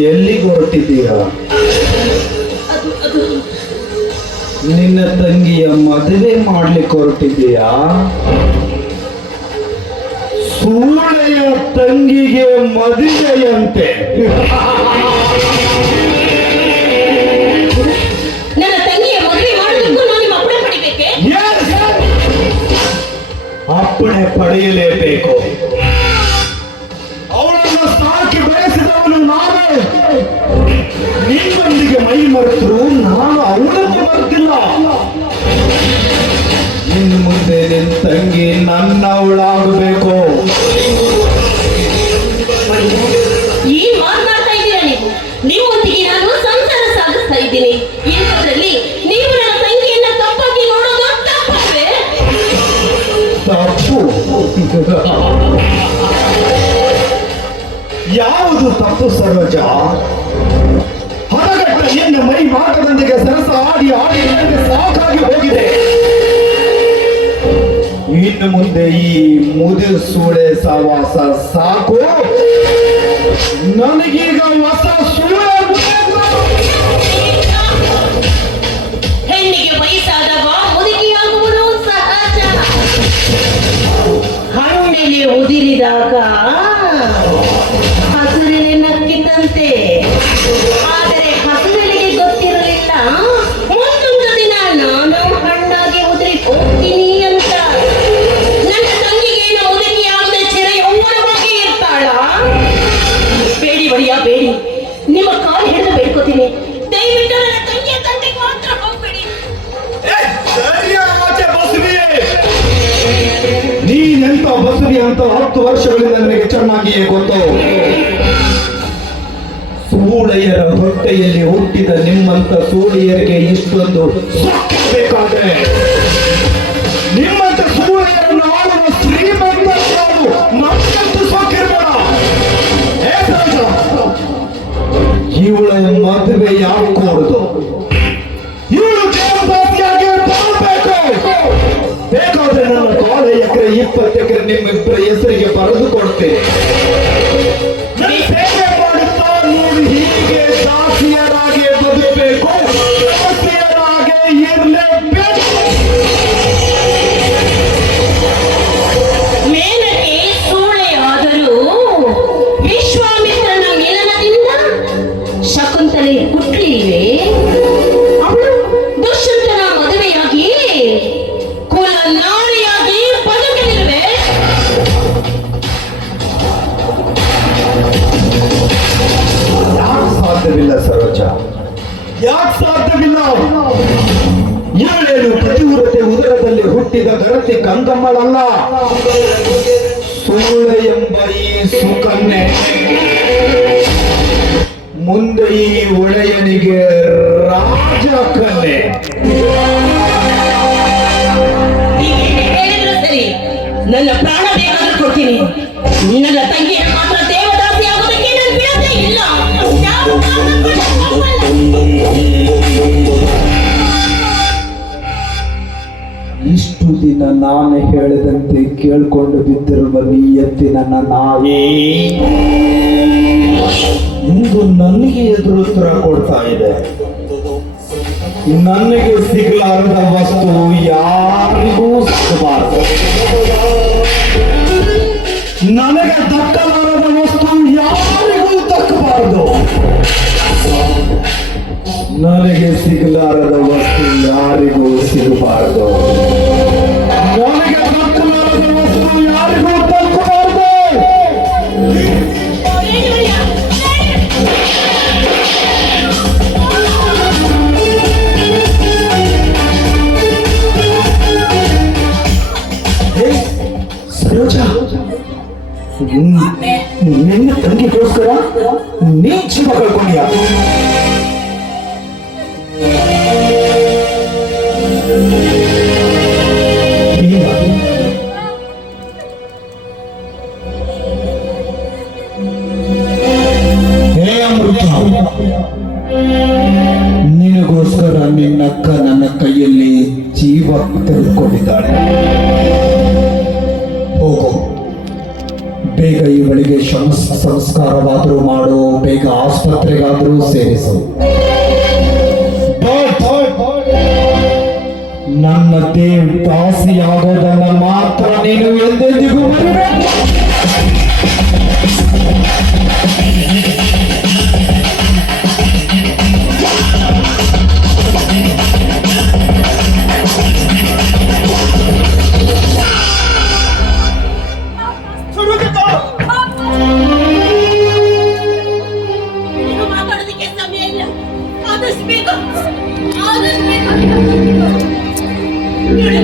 ಎಲ್ಲಿಗೆ ಹೊರಟಿದ್ದೀರಾ ನಿನ್ನ ತಂಗಿಯ ಮದುವೆ ಮಾಡ್ಲಿಕ್ಕೆ ಹೊರಟಿದ್ದೀಯಾ? ಸೂಳೆಯ ತಂಗಿಗೆ ಮದುವೆಯಂತೆ! ಅಪ್ಪಣೆ ಪಡೆಯಲೇಬೇಕು. ಯಾವುದು ತಪ್ಪು ಸರ್ವಜ ಹದಗಟ್ಟ ಮೈ ಮಾಟದೊಂದಿಗೆ ಸರಸ ಆಡಿ ಆಡಿ ನನಗೆ ಸಾಕಾಗಿ ಹೋಗಿದೆ ಇನ್ನು ಮುಂದೆ ಈ ಮುದಿ ಸೂಳೆ ಸವಾಸ ಸಾಕು ನನಗೀಗ ಹೊಸ ಹಸುರಿನ ಅಂತ ಹತ್ತು ವರ್ಷಗಳಿಂದ ನನಗೆ ಚೆನ್ನಾಗಿಯೇ ಗೊತ್ತು. ಸೂಳೆಯರ ಹೊಟ್ಟೆಯಲ್ಲಿ ಹುಟ್ಟಿದ ನಿಮ್ಮಂತ ಸೂಳೆಯರಿಗೆ ಇಷ್ಟೊಂದು ಬೇಕಾದ್ರೆ. ನಿಮ್ಮಂತ ಸೂಳೆಯರನ್ನು ಆಳುವ ಶ್ರೀಮಂತ ನಮ್ಮಂತೂ ಮದುವೆ ಯಾಕೋಡುದು ter. ಹುಟ್ಟಿದ ಧರತಿ ಕಂದಮ್ಮಳಲ್ಲ ಸೂಳೆ ಎಂಬ ಈ ಸುಕನ್ಯೆ ಮುಂದೆ ಈ ಒಳೆಯನಿಗೆ ರಾಜ ಕನ್ಯೆ. ನನ್ನ ಪ್ರಾಣ ಬೇಕಾದ್ರೂ ಕೊಡ್ತೀನಿ. ನಿನ್ನ ತಂಗಿಯ ಮಾತ್ರ ದೇವದಾಸಿ ಆಗೋದಕ್ಕೆ ನನ್ನ ಇಲ್ಲ. ನಾನು ಹೇಳಿದಂತೆ ಕೇಳ್ಕೊಂಡು ಬಿದ್ದಿರುವ ಎತ್ತಿ ನನ್ನ ನಾವೇ. ಇಂದು ನನಗೆ ಎದುರುತ್ತರ ಕೊಡ್ತಾ ಇದೆ. ನನಗೆ ಸಿಗಲಾರದ ವಸ್ತು ಯಾರಿಗೂ ಸಿಗಬಾರದು. ನನಗೆ ದಕ್ಕಲಾರದ ವಸ್ತು ಯಾರಿಗೂ ದಕ್ಕಬಾರದು. ನನಗೆ ಸಿಗಲಾರದ ವಸ್ತು ಯಾರಿಗೂ ಸಿಗಬಾರದು. నీకోసం నీ జీవ కొనియాలి ಬೇಗ ಇವಳಿಗೆ ಸಂಸ್ಕಾರವಾದರೂ ಮಾಡು ಬೇಗ ಆಸ್ಪತ್ರೆಗಾದರೂ ಸೇರಿಸು. ನನ್ನ ದೇವ್ ದಾಸಿಯಾಗೋದನ್ನ ಮಾತ್ರ ನೀನು ಎಂದೆಂದಿಗೂ Yeah.